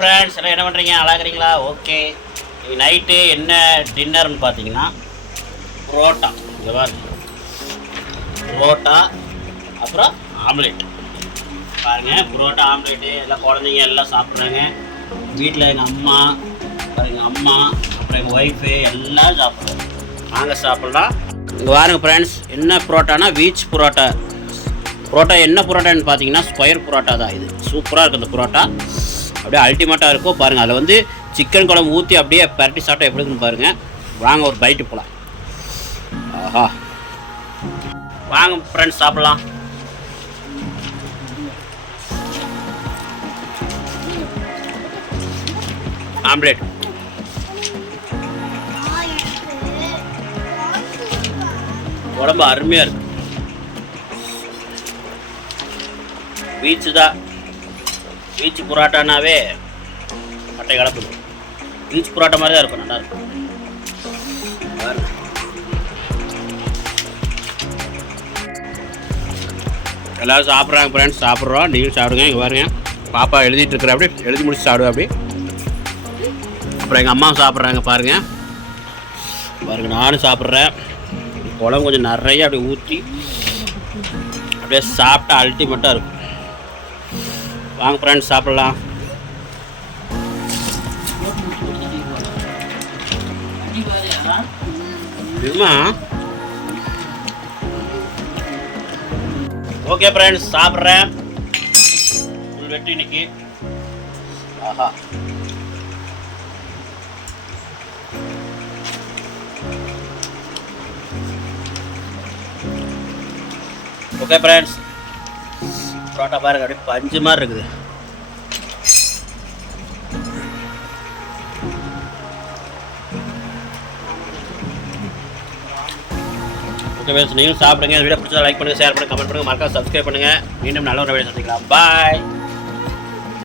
Friends எல்லாம் என்ன பண்ணுறீங்க அழகிறீங்களா? ஓகே நைட்டு என்ன டின்னர்னு பார்த்தீங்கன்னா புரோட்டா. இந்த பாருங்க. புரோட்டா அப்புறம் ஆம்லேட். பாருங்கள் புரோட்டா ஆம்லேட்டு எல்லாம் குழந்தைங்க எல்லாம் சாப்பிட்றாங்க. வீட்டில் எங்கள் அம்மா எங்கள் அம்மா அப்புறம் எங்கள் ஒய்ஃபு எல்லாம் சாப்பிட்றாங்க. நாங்கள் சாப்பிட்லாம். இங்கே பாருங்கள் ஃப்ரெண்ட்ஸ் என்ன புரோட்டானா வீச் புரோட்டா. புரோட்டா என்ன புரோட்டான்னு பார்த்தீங்கன்னா ஸ்கொயர் புரோட்டா தான் இது. சூப்பராக இருக்குது இந்த புரோட்டா. அப்படியே அல்டிமேட்டாக இருக்கும் பாருங்கள் அதில் வந்து சிக்கன் குழம்பு ஊற்றி அப்படியே பரட்டி சாப்பிட்டா எப்படி இருக்குன்னு பாருங்கள் வாங்க ஒரு பைட்டு போகலாம் ஆஹா. வாங்க ஃப்ரெண்ட்ஸ் சாப்பிட்லாம். ஆம்லேட். உடம்பு அருமையாக இருக்கு. பீச்சு தான் பீச் புரோட்டானாவே மட்டை கலப்பு. பீச் புரோட்டா மாதிரி தான் இருக்கும் நல்லா இருக்கும். எல்லாரும் சாப்பிட்றாங்க ஃப்ரெண்ட்ஸ் சாப்பிட்றோம். நீங்களும் சாப்பிடுங்க இங்கே பாருங்க. பாப்பா எழுதிட்டு இருக்கிற அப்படி எழுதி முடிச்சு சாப்பிடுவா அப்படி அப்புறம் எங்கள் அம்மாவும் சாப்பிட்றாங்க பாருங்க. பாருங்க நானும் சாப்பிட்றேன். குழம்பு கொஞ்சம் நிறைய அப்படி ஊற்றி அப்படியே சாப்பிட்டா அல்டிமேட்டாக இருக்கும். வாங்க ஃப்ரெண்ட்ஸ் சாப்பிட்லாம் இதுமா ஓகே ஃப்ரெண்ட்ஸ் சாப்பிட்றேன் ஃபுல் வெட்டி இன்னைக்கு ஆஹா ஓகே ஃப்ரெண்ட்ஸ் புரோட்டா பாருங்க அப்படியே பஞ்சு மாதிரி இருக்குது. ஓகே நீங்களும் சாப்பிடுங்க. இந்த வீடியோ பிடிச்சா லைக் பண்ணுங்கள் ஷேர் பண்ணுங்கள் கமெண்ட் பண்ணுங்கள் மறக்காம சப்ஸ்கிரைப் பண்ணுங்கள் மீண்டும் நல்ல ஒரு வீடியோ சந்திக்கலாம். பாய்